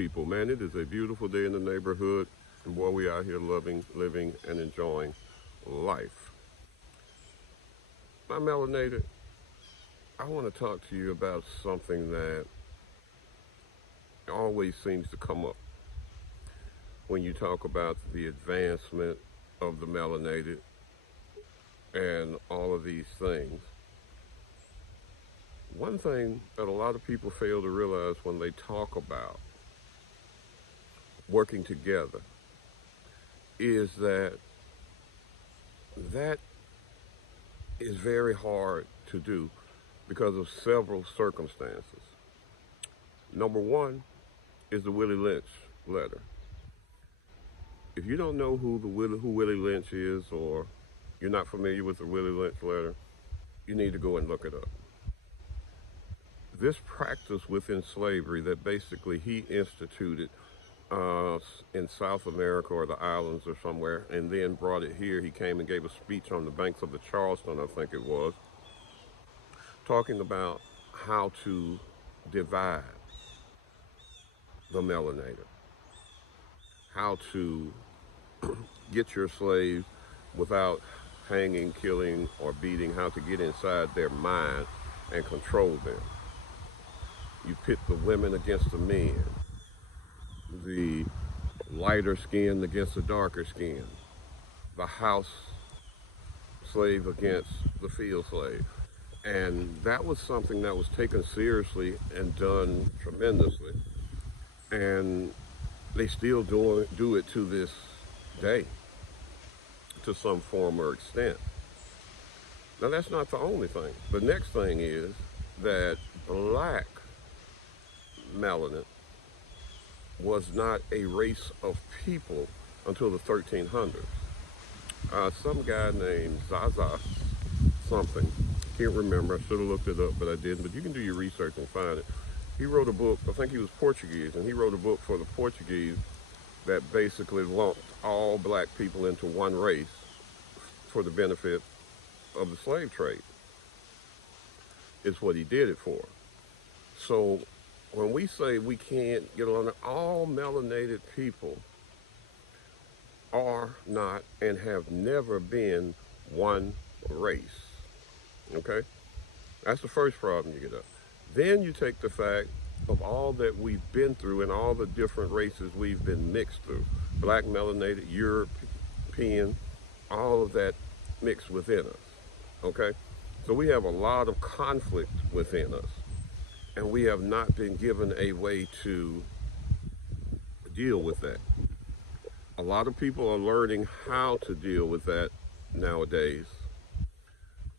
people, man, it is a beautiful day in the neighborhood. And boy, we out here loving, living, and enjoying life. My melanated, I want to talk to you about something that always seems to come up when you talk about the advancement of the melanated and all of these things. One thing that a lot of people fail to realize when they talk about working together is that is very hard to do because of several circumstances. Number one is the Willie Lynch letter. If you don't know who Willie Lynch is, or you're not familiar with the Willie Lynch letter, you need to go and look it up. This practice within slavery that basically he instituted in South America or the islands or somewhere, and then brought it here. He came and gave a speech on the banks of the Charleston, I think it was, talking about how to divide the melanator, how to get your slaves without hanging, killing, or beating, how to get inside their mind and control them. You pit the women against the men, the lighter skin against the darker skin, the house slave against the field slave. And that was something that was taken seriously and done tremendously. And they still do it to this day, to some form or extent. Now, that's not the only thing. The next thing is that black melanin was not a race of people until the 1300s. Some guy named Zaza something, can't remember, I should have looked it up, but I didn't, but you can do your research and find it. He wrote a book, I think he was Portuguese, and he wrote a book for the Portuguese that basically lumped all black people into one race for the benefit of the slave trade. Is what he did it for. So when we say we can't get along, all melanated people are not and have never been one race. Okay? That's the first problem you get up. Then you take the fact of all that we've been through and all the different races we've been mixed through. Black, melanated, European, all of that mixed within us. Okay? So we have a lot of conflict within us. And we have not been given a way to deal with that. A lot of people are learning how to deal with that nowadays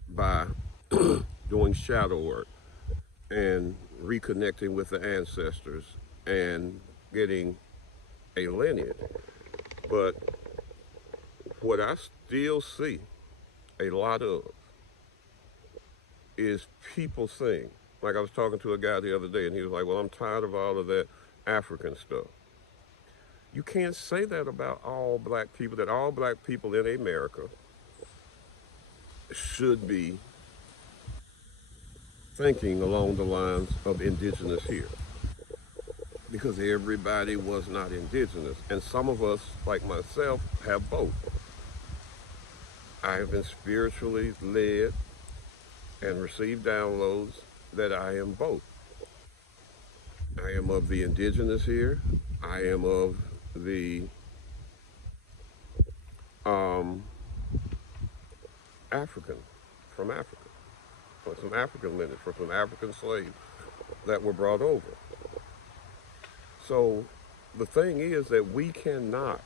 by doing shadow work and reconnecting with the ancestors and getting a lineage. But what I still see a lot of is people saying, like I was talking to a guy the other day and he was like, well, I'm tired of all of that African stuff. You can't say that about all black people, that all black people in America should be thinking along the lines of indigenous here. Because everybody was not indigenous. And some of us, like myself, have both. I have been spiritually led and received downloads that I am both. I am of the indigenous here. I am of the African, from Africa, from some African lineage, from some African slaves that were brought over. So the thing is that we cannot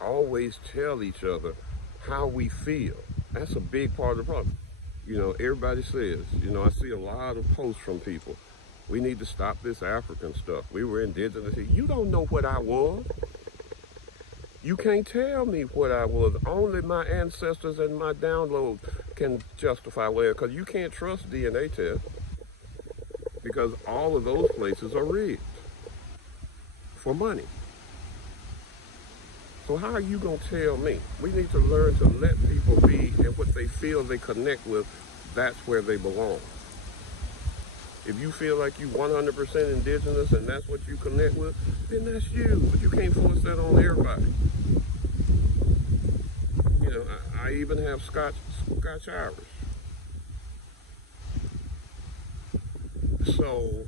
always tell each other how we feel. That's a big part of the problem. You know, everybody says, I see a lot of posts from people. We need to stop this African stuff. We were indigenous. You don't know what I was. You can't tell me what I was. Only my ancestors and my download can justify where, because you can't trust DNA tests because all of those places are rigged for money. So how are you going to tell me? We need to learn to let people be, and what they feel they connect with, that's where they belong. If you feel like you 100% indigenous and that's what you connect with, then that's you. But you can't force that on everybody. You know, I even have Scotch Irish. So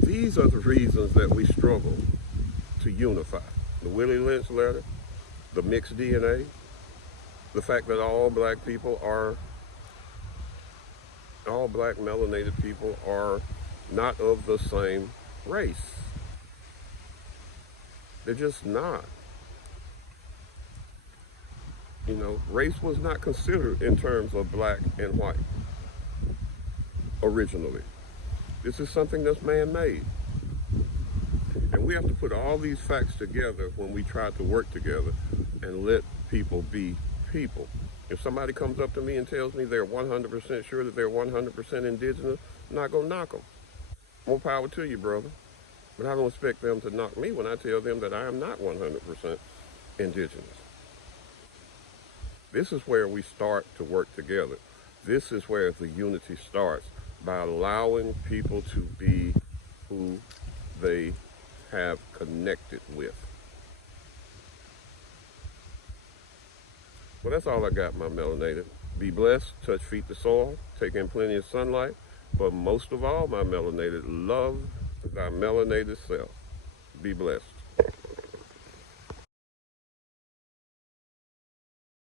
these are the reasons that we struggle to unify. The Willie Lynch letter, the mixed DNA, the fact that all black melanated people are not of the same race. They're just not. You know, race was not considered in terms of black and white originally. This is something that's man-made. And we have to put all these facts together when we try to work together and let people be people. If somebody comes up to me and tells me they're 100% sure that they're 100% indigenous, I'm not going to knock them. More power to you, brother. But I don't expect them to knock me when I tell them that I am not 100% indigenous. This is where we start to work together. This is where the unity starts, by allowing people to be who they have connected with. Well, that's all I got, my melanated. Be blessed, touch feet to soil, take in plenty of sunlight, but most of all, my melanated, love thy melanated self. Be blessed.